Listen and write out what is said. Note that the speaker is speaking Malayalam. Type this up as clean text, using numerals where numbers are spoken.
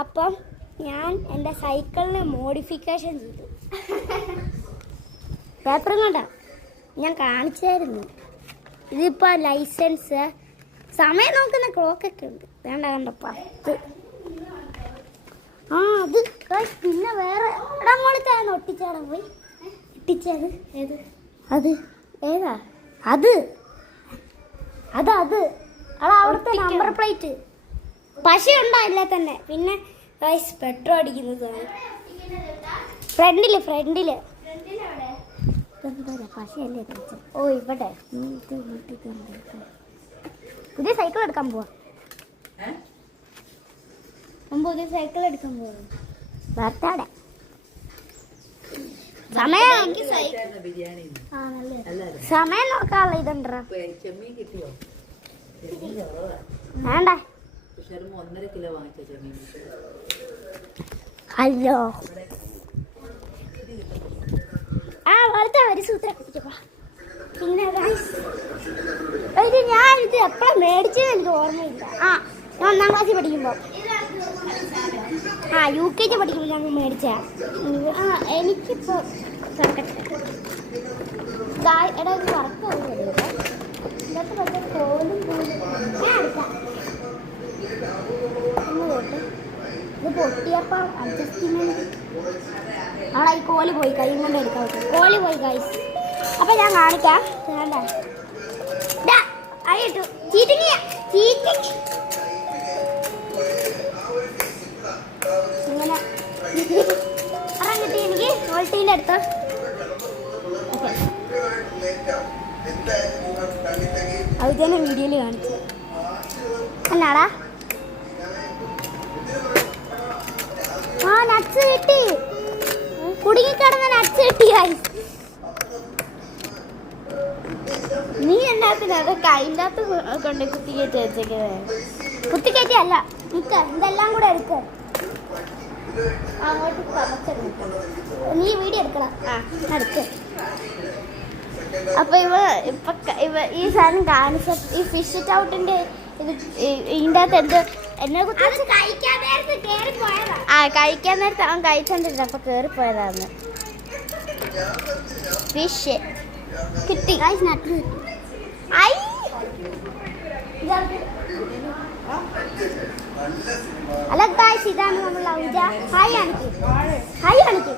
അപ്പം ഞാൻ എൻ്റെ സൈക്കിളിന് മോഡിഫിക്കേഷൻ ചെയ്തു. പേപ്പറും കൊണ്ടാ ഞാൻ കാണിച്ചായിരുന്നു. ഇതിപ്പോൾ ലൈസൻസ്, സമയം നോക്കുന്ന ക്ലോക്കൊക്കെ ഉണ്ട്. വേണ്ട 10. ആ അത് പിന്നെ വേറെ ഇടങ്ങോളിച്ചാണ് ഒട്ടിച്ചാടാൻ പോയി. ഒട്ടിച്ചത് ഏത്? അത് ഏതാ? അത് അത് അത് അതാ അവിടുത്തെ നമ്പർ പ്ലേറ്റ്. പശ ഉണ്ടായില്ല തന്നെ. പിന്നെ പെട്രോൾ അടിക്കുന്നത് ഫ്രണ്ടില് പശയല്ലേ. ഓ ഇവിടെ പുതിയ സൈക്കിൾ എടുക്കാൻ പോവാ. പുതിയ സൈക്കിൾ എടുക്കാൻ പോവാ. ബർത്ത്ഡേ സമയം നോക്കാനുള്ള ഇതുണ്ടോ? വേണ്ട. അയ്യോ വെറുതെ ഒരു സൂത്രം. പിന്നെ ഞാൻ ഇത് എപ്പോഴും മേടിച്ചത് എനിക്ക് ഓർമ്മയില്ല. ഞാൻ 1ാം ക്ലാസ്സിൽ പഠിക്കുമ്പോൾ UKG പഠിക്കുമ്പോൾ ഞങ്ങൾ മേടിച്ച. എനിക്കിപ്പോൾ എടാ ഇത് വറക്കം ഇതൊക്കെ പക്ഷേ കോലും ഞാൻ എടുക്കാം. ഇത് പൊട്ടിയപ്പോൾ അഡ്ജസ്റ്റ്മെന്റ് അവിടെ ഈ കോല് പോയി. കൈ കൊണ്ട് എടുക്കാൻ പറ്റും. കോല് പോയി ഗൈസ്. അപ്പം ഞാൻ കാണിക്കാം. വേണ്ട അയ്യോ ചീറ്റിങ് ഇങ്ങനെ അറാൻ കിട്ടി എനിക്ക്. വോൾട്ടീൻ്റെ അടുത്ത് അത് തന്നെ വീഡിയോയിൽ കാണിച്ചു. എന്നാടാ നട്സ് കിട്ടി. കുടുങ്ങിക്കിടന്ന നട്സ് കിട്ടി. നീ എന്നാത്തിന് അതൊക്കെ അതിൻ്റെ അകത്ത് കൊണ്ട് കുത്തിക്കയറ്റി വെച്ചേക്കേ. കുത്തിക്കയറ്റി അല്ല, ഇതെല്ലാം കൂടെ എടുക്ക. അങ്ങോട്ട് നീ വീഡിയോ എടുക്കണം. എടുക്ക. അപ്പൊ ഇവ ഈ സാധനം കാണിച്ച ഈ ഫിഷ് ഔട്ടിന്റെ ഇത് ഇതിൻ്റെ അകത്ത് എന്ത് എന്നെ കഴിക്കാൻ നേരത്ത് അവൻ കഴിച്ചോണ്ടിരുന്നു. അപ്പൊ കേറിപ്പോയതാണ്. ഫിഷ് കിട്ടി. അല്ല ഗായ്സ്, ഇതാണ് നമ്മൾ ഹായ് കാണിക്കും.